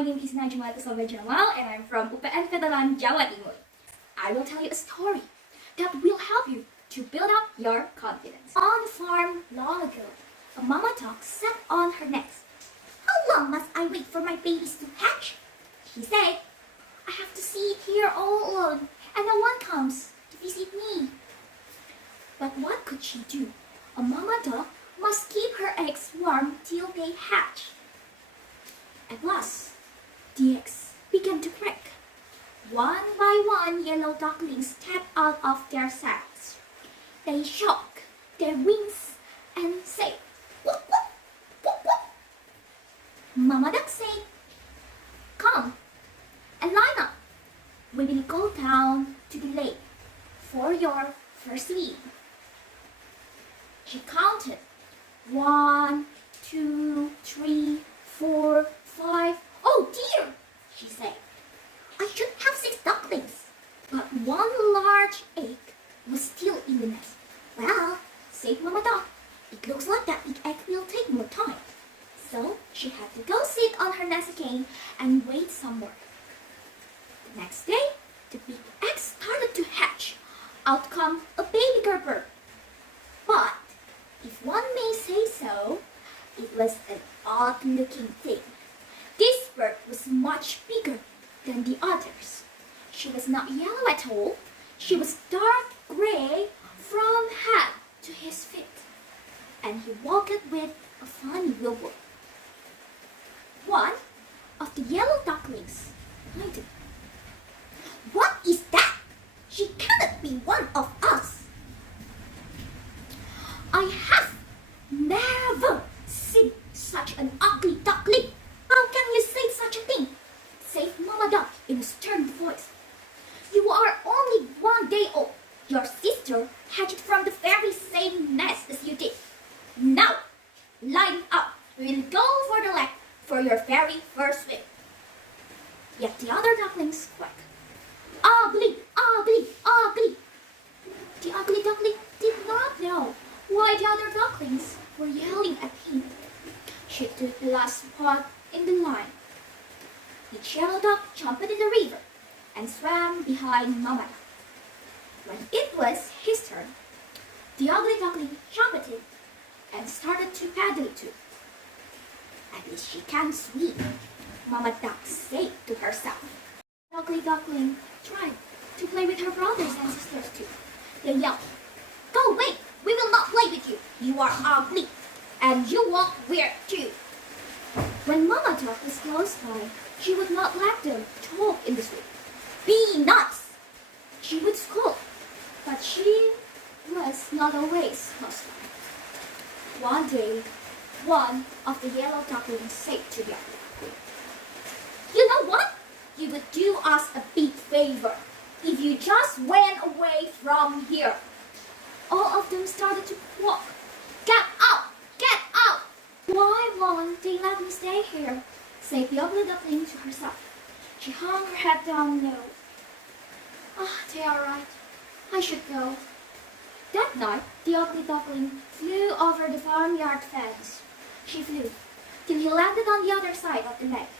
my name is Najma Tushobah Jamal and I'm from UPN Veteran, Jawa Timur. I will tell you a story that will help you to build up your confidence. On the farm long ago, a mama duck sat on her nest. How long must I wait for my babies to hatch? She said, I have to sit here all alone and no one comes to visit me. But what could she do? A mama duck must keep her eggs warm till they hatch. At last, the eggs began to crack. One by one, yellow ducklings stepped out of their sacks. They shook their wings and said, "Whoop, whoop, whoop, whoop." Mama duck said, "Come and line up. We will go down to the lake for your first swim." She counted 1, 2, 3, 4, 5. Oh dear, she said. I should have 6 ducklings. But one large egg was still in the nest. Well, said Mama Duck, it looks like that big egg will take more time. So she had to go sit on her nest again and wait some more. The next day, the big egg started to hatch. Out come a baby girl bird. But if one may say so, it was an odd-looking thing. This bird was much bigger than the others. She was not yellow at all. She was dark gray from head to his feet, and he walked with a funny wibble. One of the yellow ducklings pointed. What is that? She cannot be one of us. I have never seen such an ugly duckling. How can you say such a thing? Said Mama Duck in a stern voice. You are only 1 day old. Your sister hatched from the very same nest as you did. Now, line up. We will go for the lake for your very first swim. Yet the other ducklings quacked. Ugly, ugly, ugly. The ugly duckling did not know why the other ducklings were yelling at him. She took the last spot in the line. Each yellow duck jumped in the river and swam behind Mama Duck. When it was his turn, the ugly duckling jumped in and started to paddle too. At least she can swim, Mama Duck said to herself. The ugly duckling tried to play with her brothers and sisters too. They yelled, "Go away! We will not play with you. You are ugly, and you walk weird too." When Mama Duck was close by, she would not let them talk in the street. Be nice! She would scold, but she was not always close by. One day, one of the yellow ducklings said to the other duckling, "You know what? You would do us a big favor if you just went away from here." All of them started to walk. "Get out! Get out!" "Why won't they let me stay here?" said the ugly duckling to herself. She hung her head down low. They are right. I should go. That night, the ugly duckling flew over the farmyard fence. She flew till he landed on the other side of the lake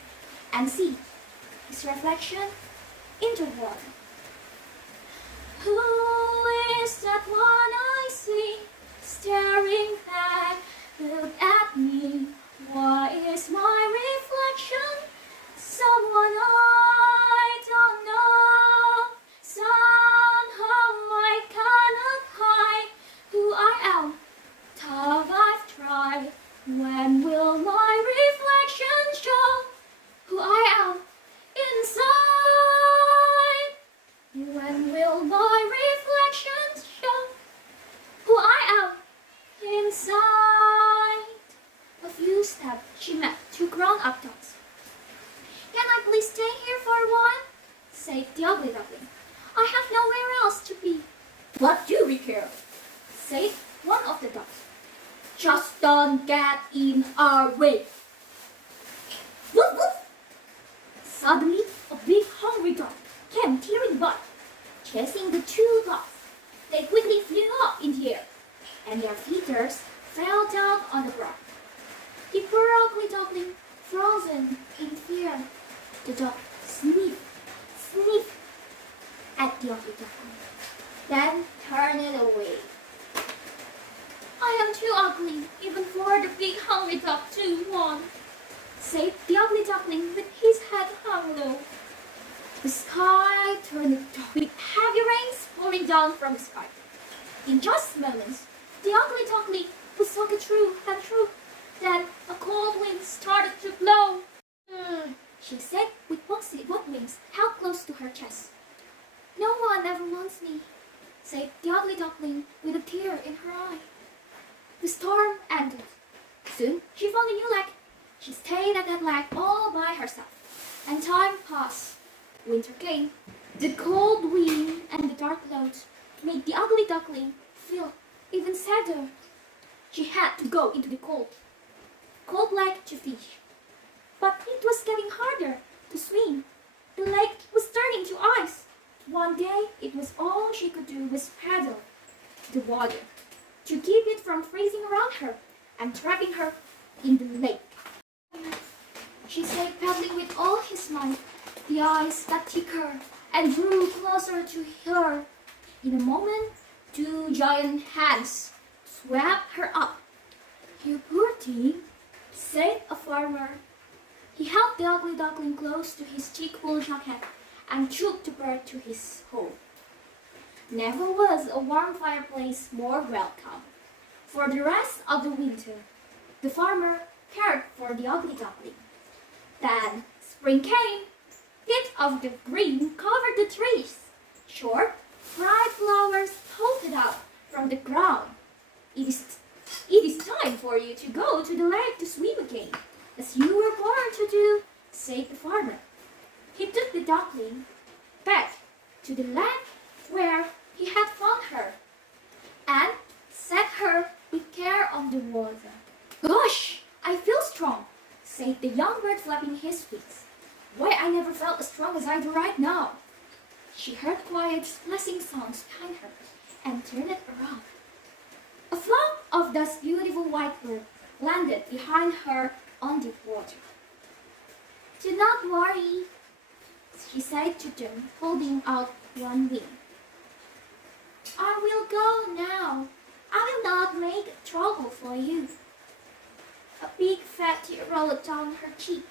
and see his reflection in the water. Who is that one I see staring back? Look at me. Why is my reflection someone I don't know? Somehow I cannot hide who I am. Though I've tried, when will my reflection show who I am inside? When will my reflection show who I am inside? A few steps, she met 2 grown-up ducks. "Can I please stay here for a while?" said the ugly duckling. "I have nowhere else to be." "What do we care?" said one of the ducks. "Just don't get in our way." Woof, woof. Suddenly, a big hungry duck came tearing by, chasing the 2 ducks. They quickly flew up in the air, and their feeders fell down on the ground. The poor ugly duckling, frozen in fear, The dog sniffed, sniffed at the ugly duckling, then turned it away. I am too ugly, even for the big hungry dog to want, said the ugly duckling with his head hung low. The sky turned with heavy rains pouring down from the sky. In just moments, the ugly duckling was soaking through and through. Then a cold wind started to blow. She said with boxy wet wings held close to her chest. No one ever wants me, said the ugly duckling with a tear in her eye. The storm ended. Soon she found a new leg. She stayed at that leg all by herself. And time passed. Winter came. The cold wind and the dark clouds made the ugly duckling feel even sadder. She had to go into the cold lake to fish. But it was getting harder to swim. The lake was turning to ice. One day, it was all she could do was paddle the water to keep it from freezing around her and trapping her in the lake. She stayed paddling with all his might. The ice got thicker and drew closer to her. In a moment, two giant hands swept her up. "You poor thing," said a farmer. He held the ugly duckling close to his thick wool jacket and took the bird to his home. Never was a warm fireplace more welcome. For the rest of the winter, the farmer cared for the ugly duckling. Then spring came. Bits of the green covered the trees. Short, bright flowers popped out from the ground. It is time for you to go to the lake to swim again, as you were born to do, said the farmer. He took the duckling back to the lake where he had found her and set her with care on the water. "Gosh, I feel strong," said the young bird, flapping his wings. "Why, I never felt as strong as I do right now." She heard quiet splashing sounds behind her and turned around. A flock of those beautiful white birds landed behind her on the water. "Do not worry," she said to them, holding out one wing. "I will go now. I will not make trouble for you." A big fat tear rolled down her cheek.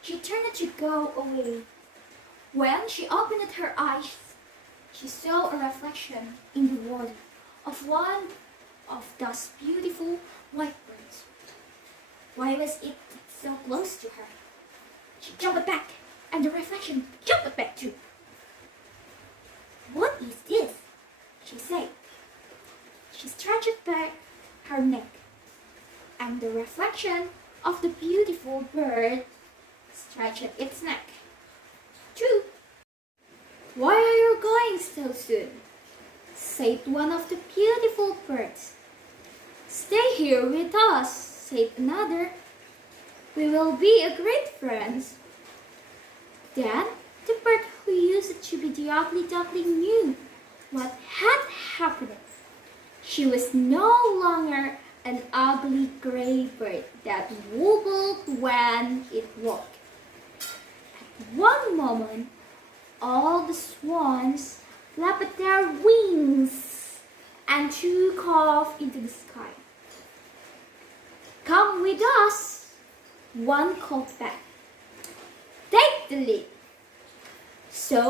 She turned to go away. When she opened her eyes, she saw a reflection in the water of one of those beautiful white birds. Why was it so close to her? She jumped back, and the reflection jumped back too. "What is this?" she said. She stretched back her neck, and the reflection of the beautiful bird stretched its neck too. "Why are you going so soon?" said one of the beautiful birds. "Stay here with us," said another. "We will be a great friends." Then the bird who used to be the ugly duckling knew what had happened. She was no longer an ugly gray bird that wobbled when it walked. At one moment, all the swans flapped their wings and took off into the sky. "Come with us," one called back. "Take the lead." So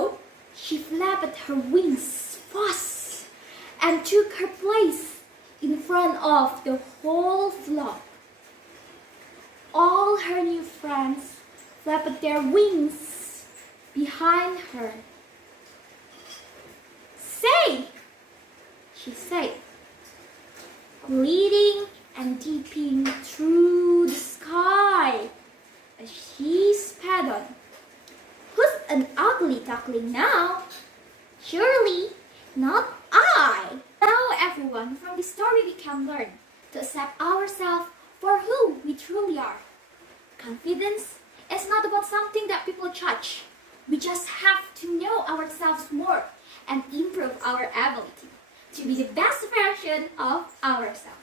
she flapped her wings fast and took her place in front of the whole flock. All her new friends flapped their wings behind her. "Say," she said, gliding and dipping through the sky as she sped on. "Who's an ugly duckling now? Surely not I." Now everyone, from this story we can learn to accept ourselves for who we truly are. Confidence is not about something that people judge. We just have to know ourselves more and improve our ability to be the best version of ourselves.